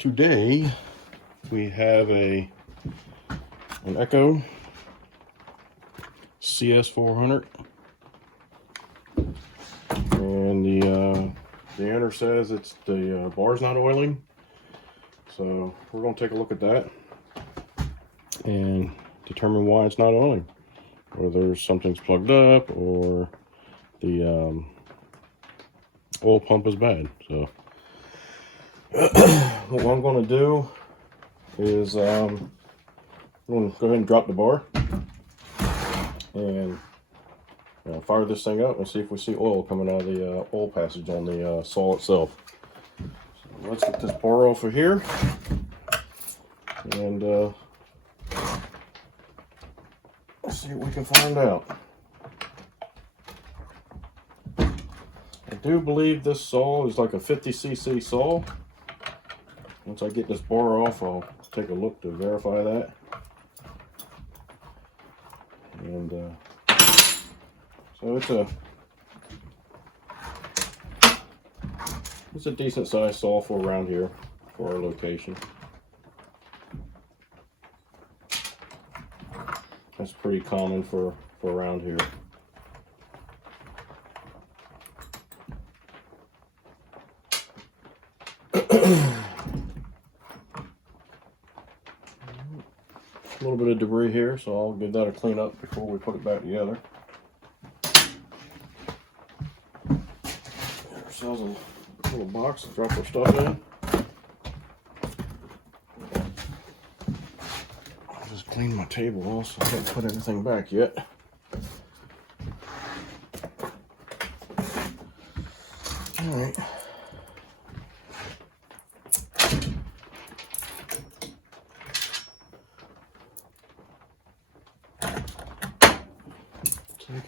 Today we have an Echo CS400, and the owner says it's the bar's not oiling, so we're going to take a look at that and determine why it's not oiling, whether something's plugged up or the oil pump is bad. So what I'm going to do is I'm going to go ahead and drop the bar and fire this thing up and see if we see oil coming out of the oil passage on the saw itself. So let's get this bar off of here and let's see what we can find out. I do believe this saw is like a 50cc saw. Once I get this bar off, I'll take a look to verify that. And so it's a decent sized saw for around here for our location. That's pretty common for around here. A little bit of debris here, so I'll give that a clean up before we put it back together. Get ourselves a little box to drop our stuff in. I'll just clean my table also. I haven't put everything back yet. Alright.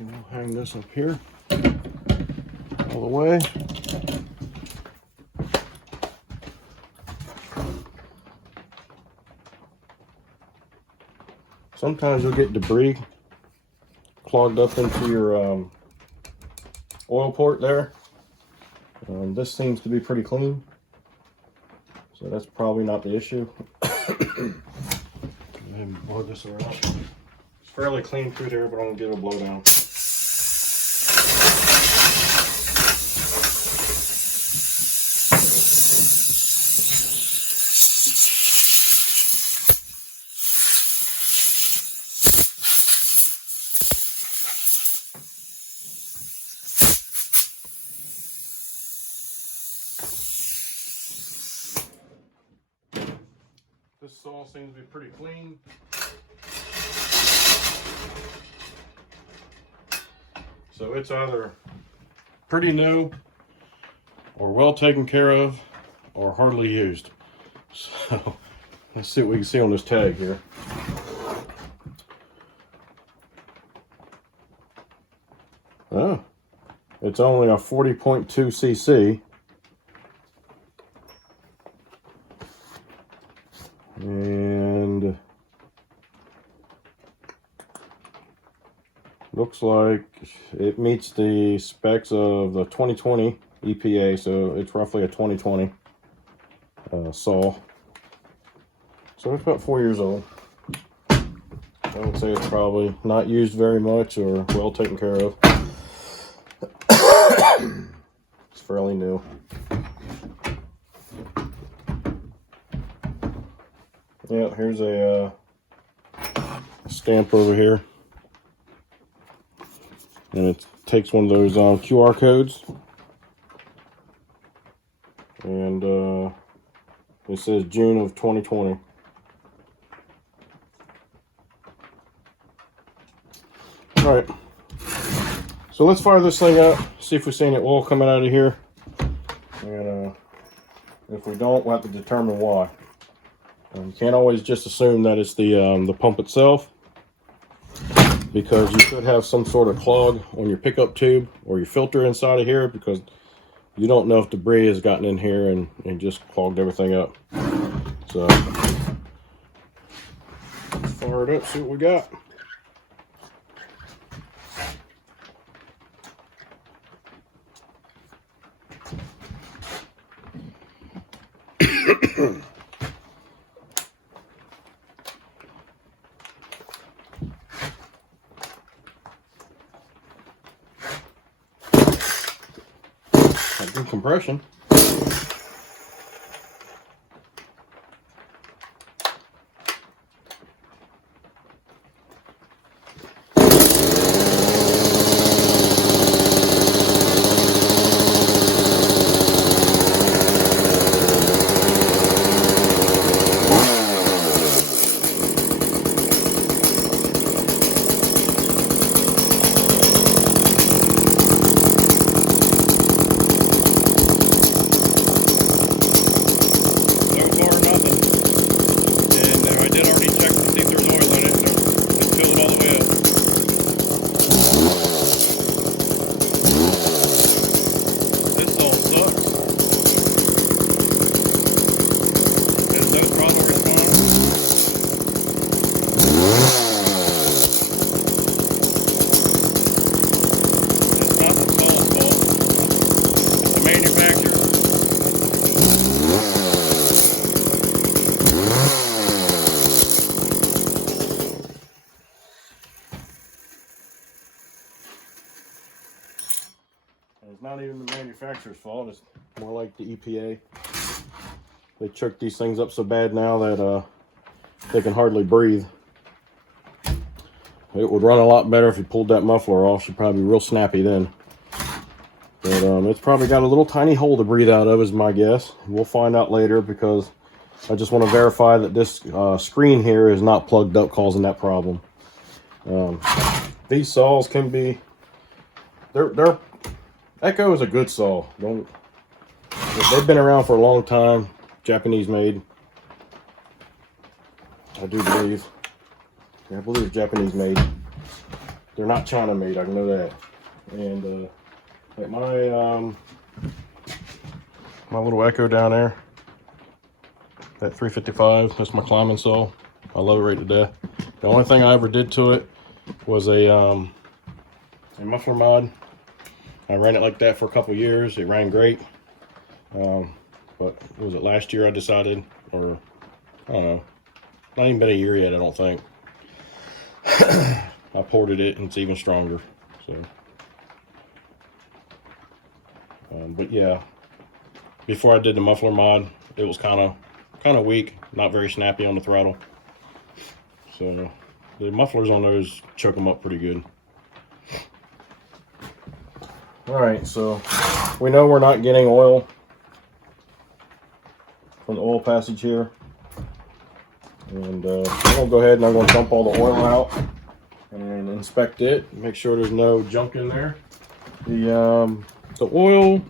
We'll hang this up here all the way. Sometimes you'll get debris clogged up into your oil port there. This seems to be pretty clean, so that's probably not the issue. Go ahead and blow this around. It's fairly clean through there, but I'm going to give it a blow down. This saw seems to be pretty clean. So it's either pretty new or well taken care of or hardly used. So let's see what we can see on this tag here. Oh, it's only a 40.2 cc. And looks like it meets the specs of the 2020 EPA, so it's roughly a 2020 saw. So it's about 4 years old. I would say it's probably not used very much or well taken care of. It's fairly new. Yeah, here's a stamp over here, and it takes one of those QR codes, and it says June of 2020. All right, so let's fire this thing up, see if we see any oil coming out of here, and if we don't, we'll have to determine why. You can't always just assume that it's the pump itself, because you could have some sort of clog on your pickup tube or your filter inside of here, because you don't know if debris has gotten in here and just clogged everything up. So let's fire it up, see what we got. compression. It's not even the manufacturer's fault, it's more like the EPA. They choke these things up so bad now that they can hardly breathe. It would run a lot better if you pulled that muffler off. She'd probably be real snappy then. But it's probably got a little tiny hole to breathe out of, is my guess. We'll find out later, because I just want to verify that this screen here is not plugged up, causing that problem. These saws can be, they're Echo is a good saw. They've been around for a long time. Japanese made, I do believe. Yeah, I believe Japanese made. They're not China made, I know that. And like my little Echo down there, that 355, that's my climbing saw. I love it right to death. The only thing I ever did to it was a muffler mod. I ran it like that for a couple years. It ran great. But was it last year I decided, or I don't know, not even been a year yet, I don't think. I ported it and it's even stronger. So, but yeah, before I did the muffler mod, it was kind of weak, not very snappy on the throttle. So the mufflers on those choke them up pretty good. All right, so we know we're not getting oil from the oil passage here. And I'm gonna go ahead and I'm gonna dump all the oil out and inspect it, make sure there's no junk in there. The oil,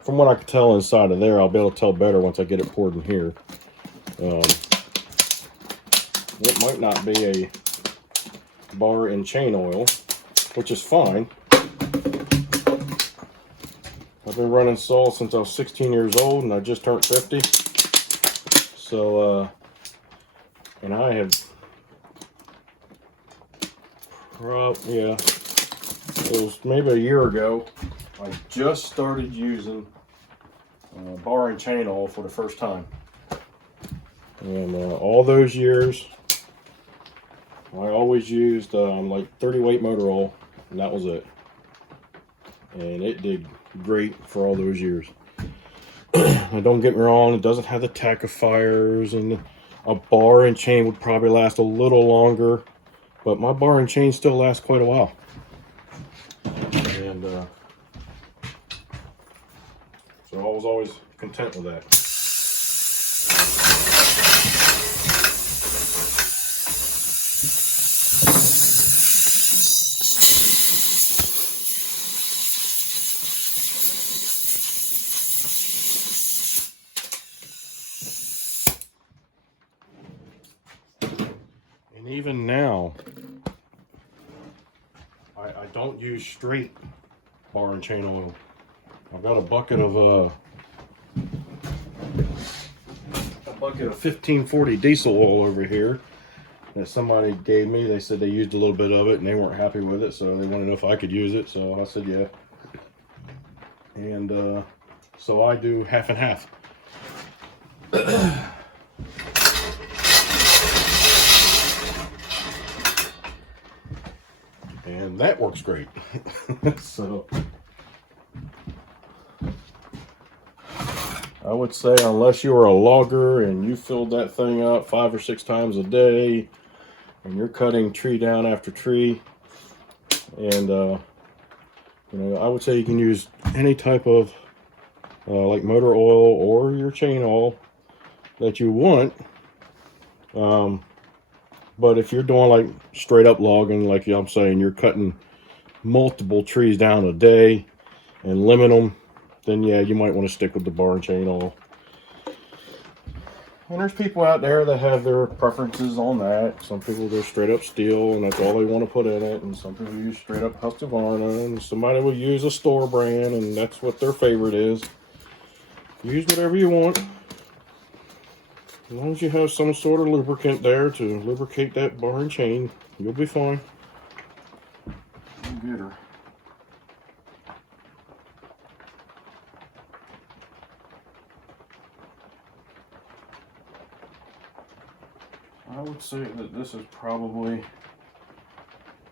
from what I can tell inside of there, I'll be able to tell better once I get it poured in here. It might not be a bar and chain oil, which is fine. I've been running saws since I was 16 years old, and I just turned 50. So, and I have, yeah, it was maybe a year ago, I just started using bar and chain oil for the first time. And all those years, I always used like 30 weight motor oil, and that was it. And it did great for all those years. Now don't get me wrong, it doesn't have the tackifiers, and a bar and chain would probably last a little longer, but my bar and chain still lasts quite a while. And so I was always content with that. And even now, I don't use straight bar and chain oil. I've got a bucket of 1540 diesel oil over here that somebody gave me. They said they used a little bit of it and they weren't happy with it, so they wanted to know if I could use it. So I said yeah. And so I do half and half. And that works great. So I would say unless you are a logger and you filled that thing up 5 or 6 times a day and you're cutting tree down after tree, and you know, I would say you can use any type of like motor oil or your chain oil that you want. But if you're doing like straight up logging, like I'm saying, you're cutting multiple trees down a day and limit them, then yeah, you might want to stick with the bar and chain oil. And there's people out there that have their preferences on that. Some people go straight up steel and that's all they want to put in it, and some people use straight up Husqvarna, and somebody will use a store brand and that's what their favorite is. Use whatever you want, as long as you have some sort of lubricant there to lubricate that bar and chain, you'll be fine. Get her. I would say that this is probably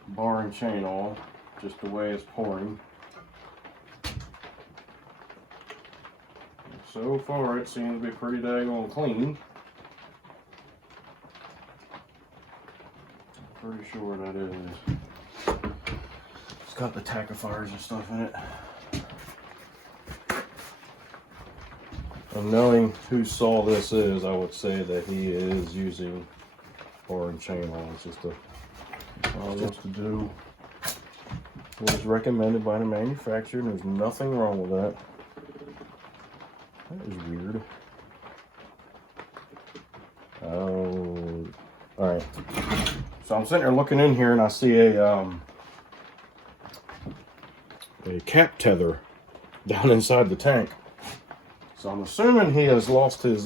bar and chain oil, just the way it's pouring. So far it seems to be pretty daggone clean. I'm pretty sure that is. It's got the tackifiers and stuff in it. And knowing who Saul this is, I would say that he is using bar and chain oil. It's just to do what is recommended by the manufacturer, and there's nothing wrong with that. That is weird. Oh, alright. So I'm sitting there looking in here and I see a cap tether down inside the tank. So I'm assuming he has lost his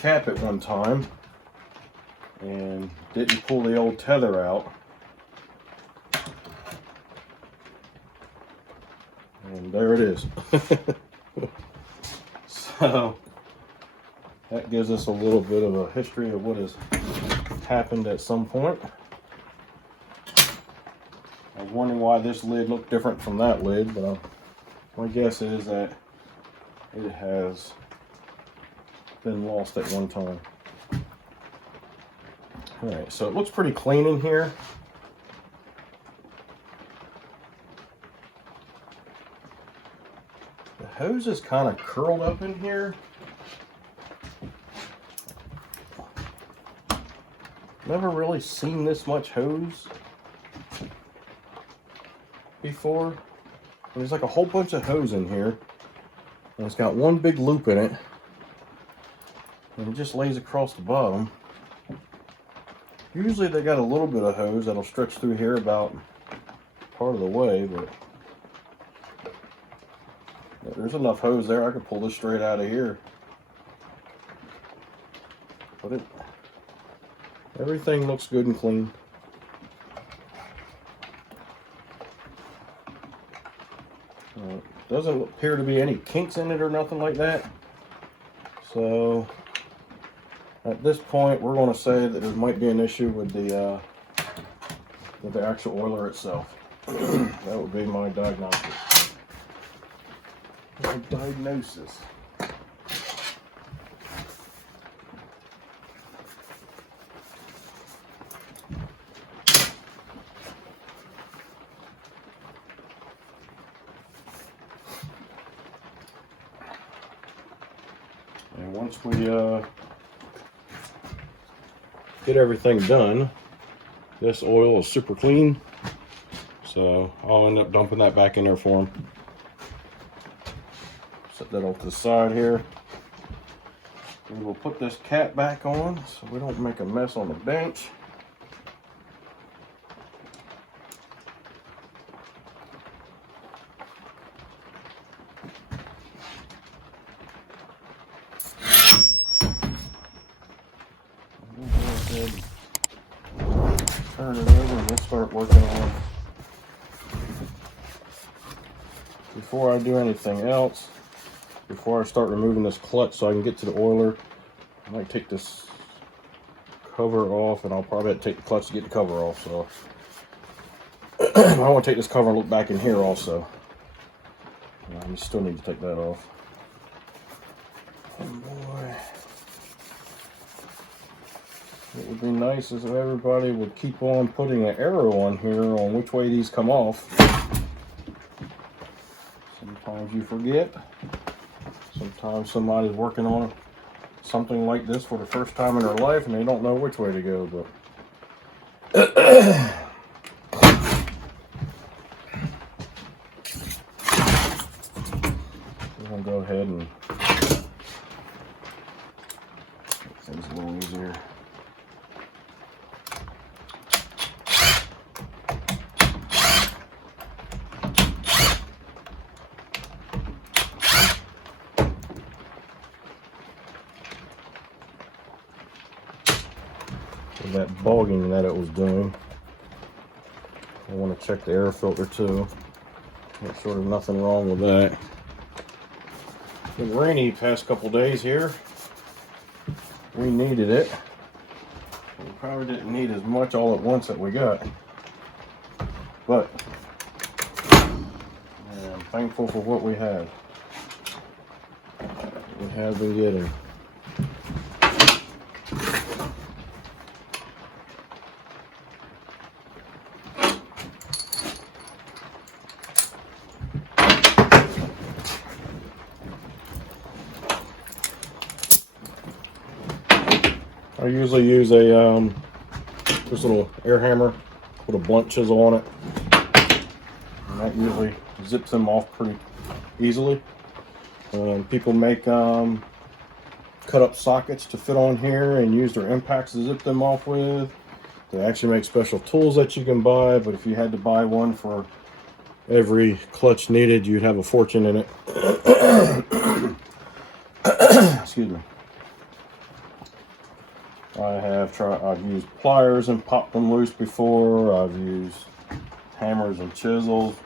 cap at one time and didn't pull the old tether out. And there it is. So that gives us a little bit of a history of what has happened at some point. I was wondering why this lid looked different from that lid, but my guess is that it has been lost at one time. Alright, so it looks pretty clean in here. The hose is kind of curled up in here. Never really seen this much hose before. There's like a whole bunch of hose in here, and it's got one big loop in it, and it just lays across the bottom. Usually they got a little bit of hose that'll stretch through here about part of the way, but there's enough hose there I could pull this straight out of here. But everything looks good and clean. Doesn't appear to be any kinks in it or nothing like that. So at this point, we're going to say that there might be an issue with the actual oiler itself. That would be my diagnosis. My diagnosis. And once we get everything done, this oil is super clean, so I'll end up dumping that back in there for him. Set that off to the side here. We will put this cap back on so we don't make a mess on the bench. Turn it over and we'll start working on. Before I do anything else, before I start removing this clutch so I can get to the oiler, I might take this cover off, and I'll probably have to take the clutch to get the cover off. So I want to take this cover and look back in here also. You still need to take that off. Oh boy. What would be nice is if everybody would keep on putting an arrow on here on which way these come off. Sometimes you forget. Sometimes somebody's working on something like this for the first time in their life and they don't know which way to go, but we're gonna go ahead and make things a little easier. That bogging that it was doing. I want to check the air filter too. Make sure there's nothing wrong with that. It's been rainy past couple days here. We needed it. We probably didn't need as much all at once that we got. But yeah, I'm thankful for what we had. We have been getting. I usually use a this little air hammer with a blunt chisel on it, and that usually zips them off pretty easily. People make cut up sockets to fit on here and use their impacts to zip them off with. They actually make special tools that you can buy, but if you had to buy one for every clutch needed, you'd have a fortune in it. Excuse me. I've used pliers and popped them loose before. I've used hammers and chisels.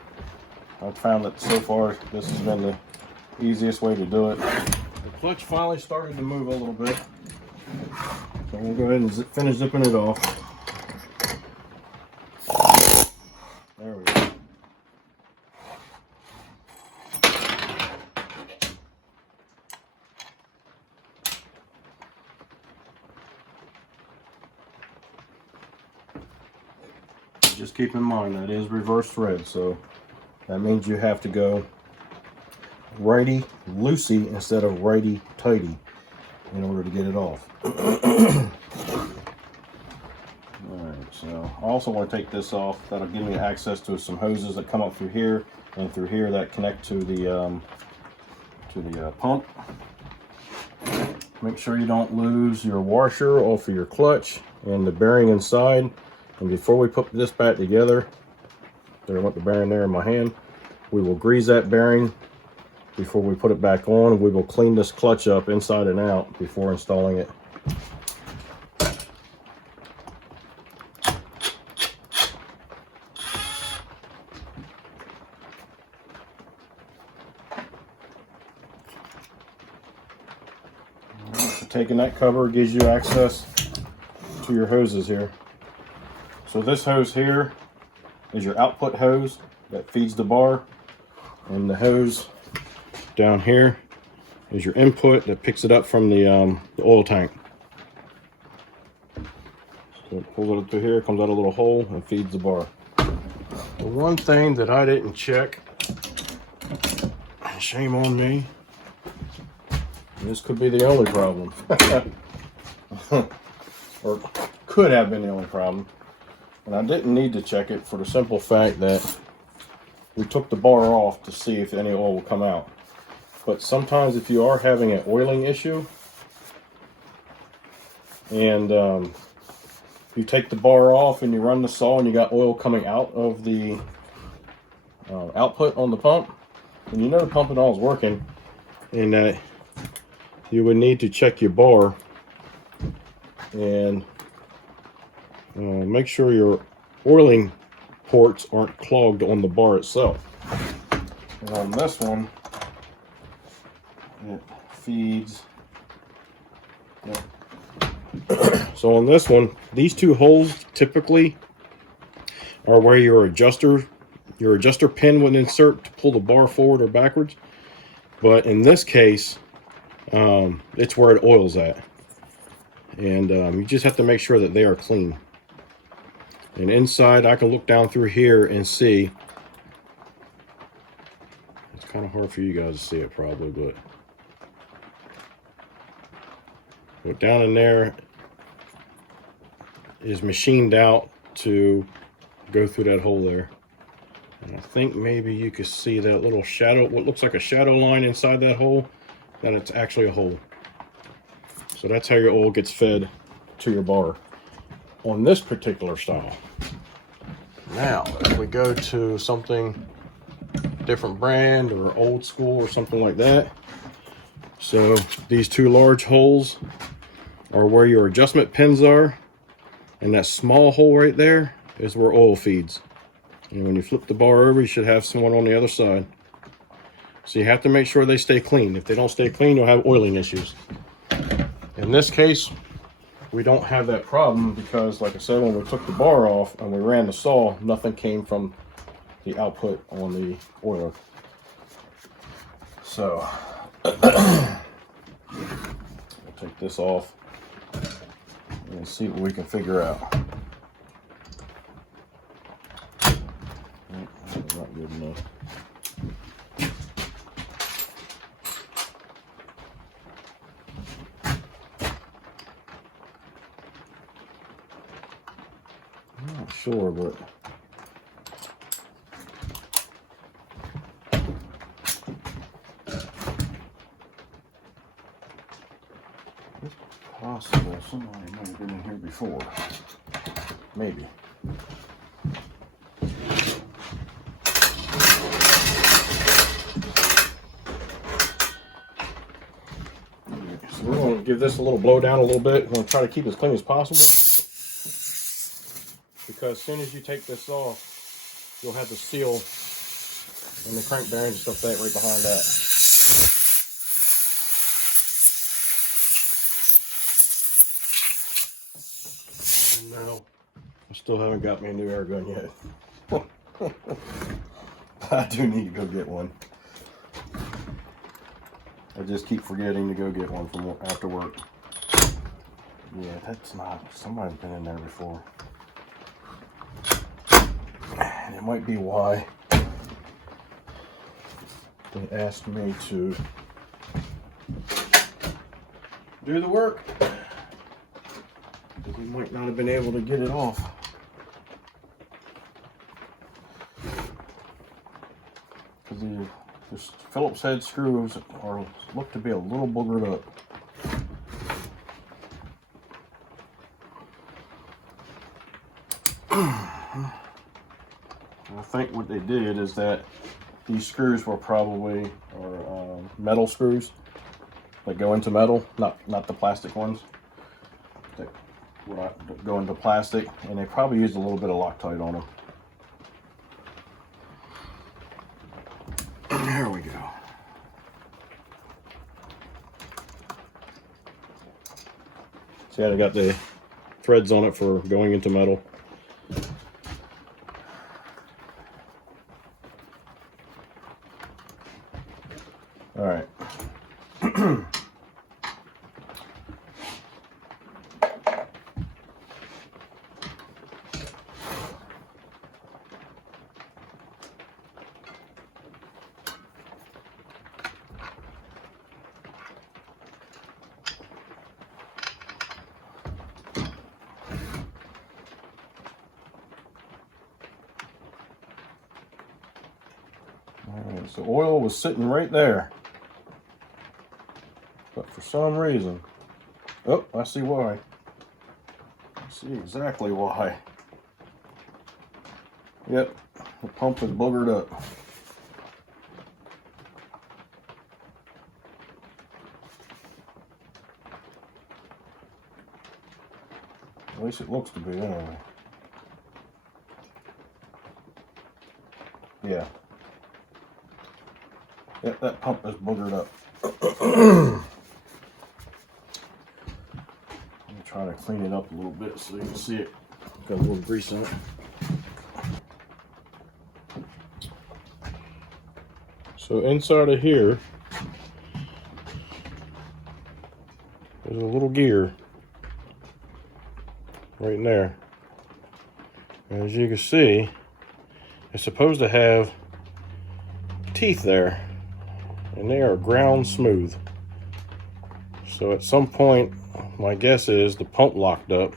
I've found that so far this has been the easiest way to do it. The clutch finally started to move a little bit, so we'll go ahead and finish zipping it off. There we go. Just keep in mind that is reverse thread, so that means you have to go righty loosey instead of righty tighty in order to get it off. Alright, so I also want to take this off. That'll give me access to some hoses that come up through here and through here that connect to the pump. Make sure you don't lose your washer off of your clutch and the bearing inside. And before we put this back together, there I want the bearing there in my hand, we will grease that bearing before we put it back on. We will clean this clutch up inside and out before installing it. So taking that cover gives you access to your hoses here. So this hose here is your output hose that feeds the bar, and the hose down here is your input that picks it up from the oil tank. So it pulls it up through here, comes out a little hole, and feeds the bar. The one thing that I didn't check, shame on me, and this could be the only problem, or could have been the only problem. And I didn't need to check it for the simple fact that we took the bar off to see if any oil will come out. But sometimes if you are having an oiling issue and you take the bar off and you run the saw and you got oil coming out of the output on the pump, and you know the pump and all is working, and that you would need to check your bar and make sure your oiling ports aren't clogged on the bar itself. And on this one, it feeds. So on this one, these two holes typically are where your your adjuster pin would insert to pull the bar forward or backwards. But in this case, it's where it oils at. And you just have to make sure that they are clean. And inside, I can look down through here and see. It's kind of hard for you guys to see it probably, but down in there is machined out to go through that hole there. And I think maybe you could see that little shadow, what looks like a shadow line inside that hole, that it's actually a hole. So that's how your oil gets fed to your bar on this particular style. Now, if we go to something different brand or old school or something like that. So these two large holes are where your adjustment pins are, and that small hole right there is where oil feeds. And when you flip the bar over, you should have someone on the other side. So you have to make sure they stay clean. If they don't stay clean, you'll have oiling issues. In this case, we don't have that problem because, like I said, when we took the bar off and we ran the saw, nothing came from the output on the oiler. So we'll take this off and see what we can figure out. Not good enough. I'm not sure, but it's possible somebody might have been in here before. Maybe. So we're going to give this a little blow down a little bit. We're going to try to keep it as clean as possible. Because as soon as you take this off, you'll have the seal and the crank bearings and stuff that right behind that. And now, I still haven't got me a new air gun yet. I do need to go get one. I just keep forgetting to go get one from after work. Yeah, that's not, somebody's been in there before. And it might be why they asked me to do the work. Because we might not have been able to get it off. Because the Phillips head screws look to be a little boogered up. I think what they did is that these screws were probably metal screws that go into metal, not the plastic ones that go into plastic, and they probably used a little bit of Loctite on them. There we go. See how they got the threads on it for going into metal. All right. Alright, so oil was sitting right there. But for some reason, oh, I see why. I see exactly why. Yep, the pump is boogered up. At least it looks to be anyway. Yeah. Yep, that pump is boogered up. Let me try to clean it up a little bit so you can see it. Got a little grease on it. So inside of here, there's a little gear right in there. And as you can see, it's supposed to have teeth there, and they are ground smooth. So at some point, my guess is the pump locked up,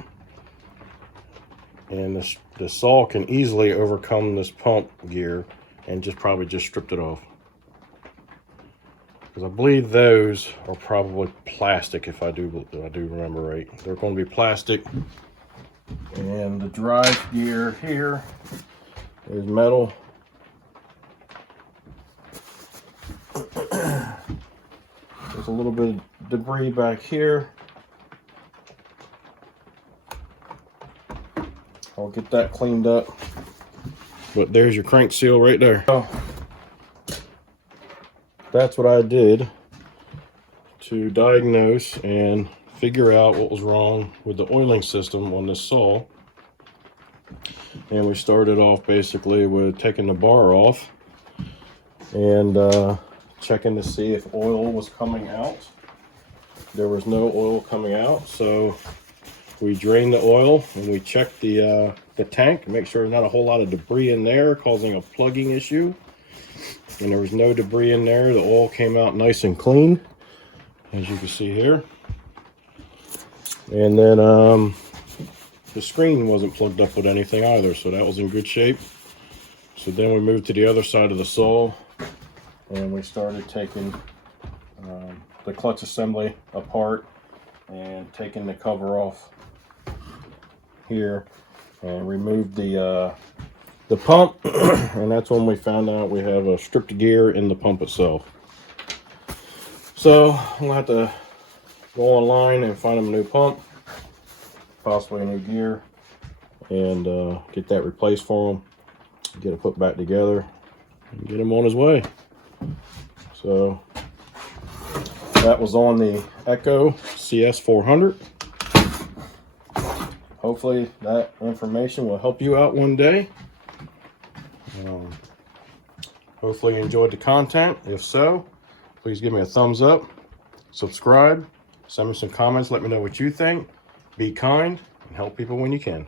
and the saw can easily overcome this pump gear and probably just stripped it off. Because I believe those are probably plastic, if I do remember right. They're going to be plastic, and the drive gear here is metal. There's a little bit of debris back here. I'll get that cleaned up. But there's your crank seal right there. So that's what I did to diagnose and figure out what was wrong with the oiling system on this saw. And we started off basically with taking the bar off and checking to see if oil was coming out. There was no oil coming out, so we drained the oil and we checked the tank, make sure there's not a whole lot of debris in there causing a plugging issue. And there was no debris in there. The oil came out nice and clean, as you can see here. And then the screen wasn't plugged up with anything either, so that was in good shape. So then we moved to the other side of the saw, and we started taking the clutch assembly apart and taking the cover off here, and removed the pump. And that's when we found out we have a stripped gear in the pump itself. So I'm gonna have to go online and find him a new pump, possibly a new gear, and get that replaced for him, get it put back together, and get him on his way. So that was on the Echo CS400. Hopefully that information will help you out one day. Hopefully you enjoyed the content. If so, please give me a thumbs up, subscribe, send me some comments, let me know what you think. Be kind and help people when you can.